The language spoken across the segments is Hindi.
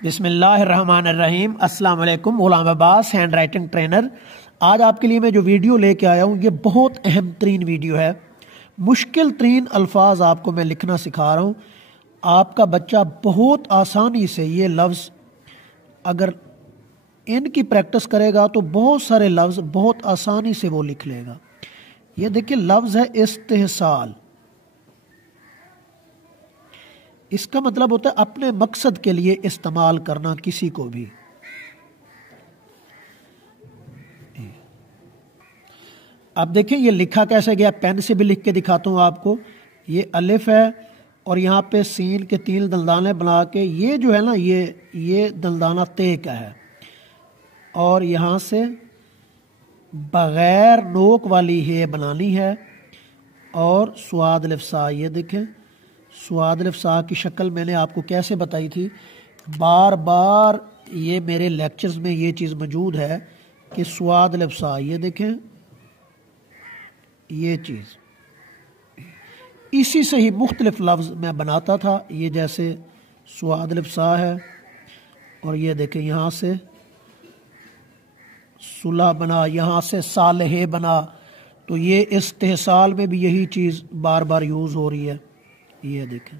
बिस्मिल्लाहिर्रहमानिर्रहीम। अस्सलाम वालेकुम। गुलाम अब्बास, हैंड राइटिंग ट्रेनर। आज आपके लिए मैं जो वीडियो लेके आया हूँ ये बहुत अहम तरीन वीडियो है। मुश्किल तरीन अल्फाज आपको मैं लिखना सिखा रहा हूँ। आपका बच्चा बहुत आसानी से ये लफ्ज़ अगर इनकी प्रैक्टिस करेगा तो बहुत सारे लफ्ज़ बहुत आसानी से वो लिख लेगा। ये देखिए लफ्ज़ है इस्तेहसाल। इसका मतलब होता है अपने मकसद के लिए इस्तेमाल करना किसी को भी। अब देखिए ये लिखा कैसे गया, पेन से भी लिख के दिखाता हूँ आपको। ये अलिफ है और यहाँ पे सीन के 3 दंदाने बना के ये जो है ना ये दंदाना ते का है और यहाँ से बगैर नोक वाली है बनानी है और स्वाद लिफ्सा। ये देखें स्वाद लिफ्सा की शक्ल मैंने आपको कैसे बताई थी। बार बार ये मेरे लेक्चर्स में ये चीज़ मौजूद है कि स्वाद लिफ्सा। ये देखें ये चीज़ इसी से ही मुख्तलिफ लफ्ज़ मैं बनाता था। ये जैसे स्वाद लिफ्सा है और ये देखें यहाँ से सुलह बना, यहाँ से सालहे बना। तो ये इस्तेहसाल में भी यही चीज़ बार बार यूज़ हो रही है। ये देखें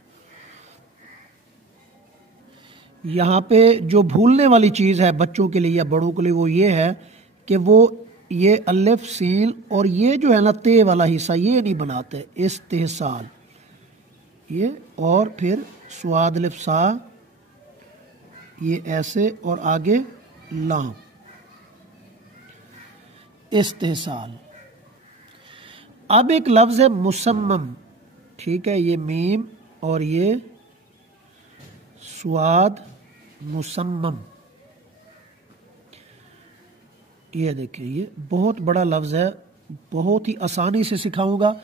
यहाँ पे जो भूलने वाली चीज़ है बच्चों के लिए या बड़ों के लिए वो ये है कि वो ये अलिफ सील और ये जो है ना ते वाला हिस्सा ये नहीं बनाते। इस्तेहसाल ये और फिर स्वाद लिफ्सा ये ऐसे और आगे लाम इस्तेहसाल। अब एक लफ्ज़ है मुसम्मम, ठीक है। ये मीम और ये स्वाद मुसम्मम। ये देखिए ये बहुत बड़ा लफ्ज़ है, बहुत ही आसानी से सिखाऊंगा।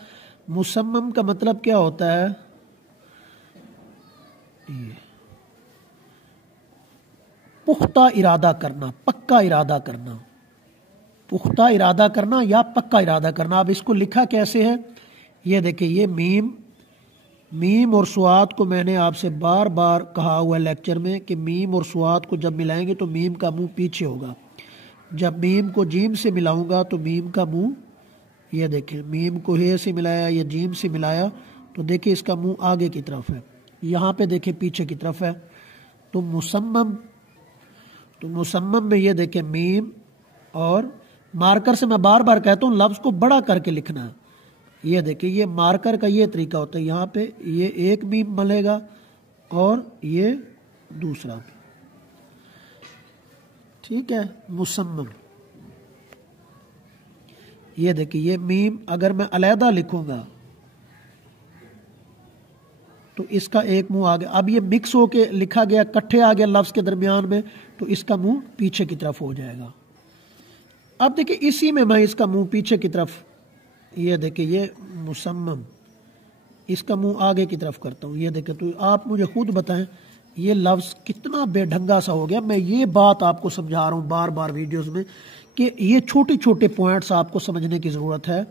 मुसम्मम का मतलब क्या होता है? ये पुख्ता इरादा करना, पक्का इरादा करना, पुख्ता इरादा करना या पक्का इरादा करना। अब इसको लिखा कैसे है? ये देखिए ये मीम और स्वाद को मैंने आपसे बार बार कहा हुआ है लेक्चर में कि मीम और स्वाद को जब मिलाएंगे तो मीम का मुंह पीछे होगा। जब मीम को जीम से मिलाऊंगा तो मीम का मुंह, ये देखें मीम को हे से मिलाया या जीम से मिलाया तो देखिए इसका मुंह आगे की तरफ है, यहाँ पे देखिए पीछे की तरफ है। तो मुसम्मम में ये देखें मीम और मार्कर से मैं बार बार कहता हूँ लफ्ज़ को बड़ा करके लिखना है। ये देखिए ये मार्कर का ये तरीका होता है। यहाँ पे ये एक मीम बनेगा और ये दूसरा भी, ठीक है। मुसम्मम ये देखिए ये मीम अगर मैं अलहदा लिखूंगा तो इसका एक मुंह आ गया। अब ये मिक्स होके लिखा गया, इकट्ठे आ गया लफ्ज़ के दरमियान में तो इसका मुंह पीछे की तरफ हो जाएगा। अब देखिए इसी में मैं इसका मुंह पीछे की तरफ, ये देखिए ये मुसम्मम, इसका मुंह आगे की तरफ करता हूँ। ये देखिए तो आप मुझे खुद बताएं ये लफ्ज़ कितना बेढंगा सा हो गया। मैं ये बात आपको समझा रहा हूँ बार बार वीडियोस में कि ये छोटे छोटे पॉइंट्स आपको समझने की ज़रूरत है।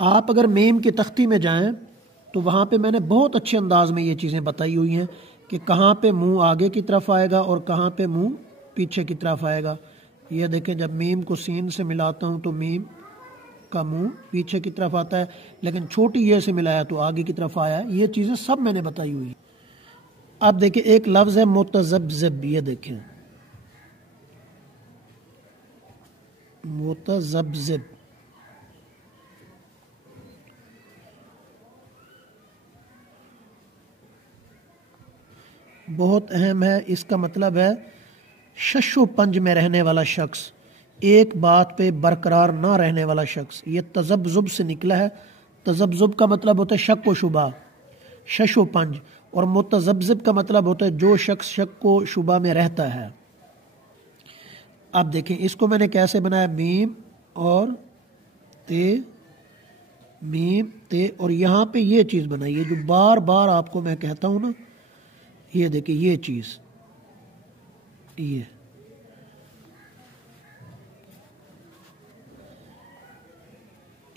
आप अगर मीम की तख्ती में जाएं तो वहाँ पे मैंने बहुत अच्छे अंदाज में ये चीज़ें बताई हुई हैं कि कहाँ पे मुंह आगे की तरफ आएगा और कहाँ पे मुंह पीछे की तरफ आएगा। ये देखें जब मीम को सीन से मिलाता हूँ तो मीम का मुंह पीछे की तरफ आता है, लेकिन छोटी ये से मिलाया तो आगे की तरफ आया है। ये चीज़ें सब मैंने बताई हुई है। अब देखिए एक लफ्ज़ है मुतज़ब्ज़िब। ये देखें मुतज़ब्ज़िब, बहुत अहम है। इसका मतलब है शशो पंज में रहने वाला शख्स, एक बात पे बरकरार ना रहने वाला शख्स। ये तज़ब्ज़ुब से निकला है। तज़ब्ज़ुब का मतलब होता है शक व शुबा, शशो पंज। और मुतज़ब्ज़िब का मतलब होता है जो शख्स शक को शुबा में रहता है। अब देखें इसको मैंने कैसे बनाया, मीम और मीम ते और यहाँ पे ये चीज़ बनाई है जो बार बार आपको मैं कहता हूँ ना। ये देखिए ये चीज़, ये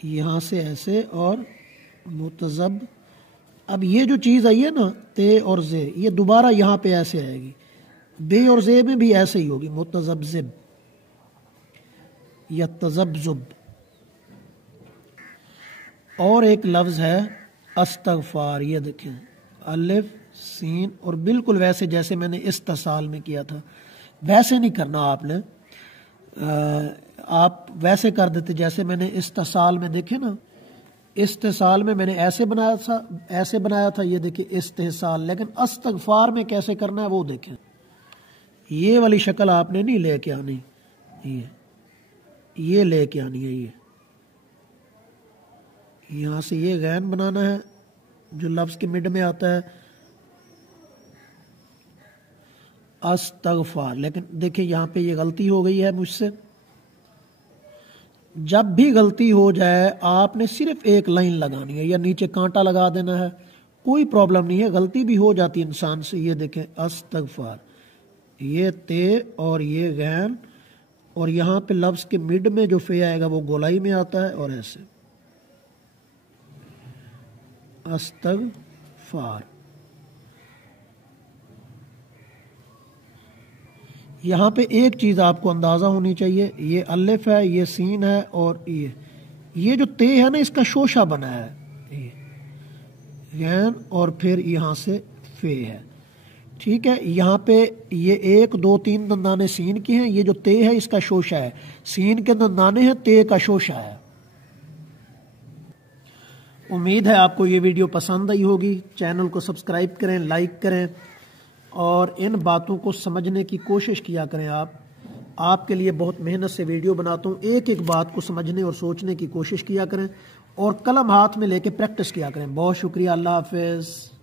यहाँ से ऐसे और मुतज़ब अब ये जो चीज़ आई है ना ते और जे, ये दोबारा यहाँ पे ऐसे आएगी, बे और जे में भी ऐसे ही होगी, मुतज़ब्ज़िब या तज़ब्ज़ुब। और एक लफ्ज़ है अस्तगफार, ये देखें अलिफ सीन, और बिल्कुल वैसे जैसे मैंने इस्तिसाल में किया था वैसे नहीं करना आपने। आप वैसे कर देते जैसे मैंने इस्तिसाल में, देखे ना इस्तिसाल में मैंने ऐसे बनाया था, ये देखिए इस्तिसाल। लेकिन अस्तगफार में कैसे करना है वो देखें, ये वाली शक्ल आपने नहीं लेके आनी, ये लेके आनी है। ये यहाँ से ये गैन बनाना है जो लफ्ज़ के मिड में आता है अस्तगफार। लेकिन देखिए यहाँ पे ये गलती हो गई है मुझसे। जब भी गलती हो जाए आपने सिर्फ एक लाइन लगानी है या नीचे कांटा लगा देना है, कोई प्रॉब्लम नहीं है, गलती भी हो जाती है इंसान से। ये देखें अस्तगफार, ये ते और ये गैन, और यहाँ पे लफ्ज़ के मिड में जो फे आएगा वो गोलाई में आता है, और ऐसे अस्तगफार। यहाँ पे एक चीज़ आपको अंदाज़ा होनी चाहिए, ये अलिफ है, ये सीन है, और ये जो ते है ना इसका शोशा बना है, ये गैन और फिर यहाँ से फे है। ठीक है, यहाँ पे ये 1 2 3 दंदाने सीन की हैं, ये जो ते है इसका शोशा है, सीन के दंदाने हैं, ते का शोशा है। उम्मीद है आपको ये वीडियो पसंद आई होगी। चैनल को सब्सक्राइब करें, लाइक करें, और इन बातों को समझने की कोशिश किया करें। आपके लिए बहुत मेहनत से वीडियो बनाता हूँ, एक एक बात को समझने और सोचने की कोशिश किया करें, और कलम हाथ में लेके प्रैक्टिस किया करें। बहुत शुक्रिया, अल्लाह हाफिज़।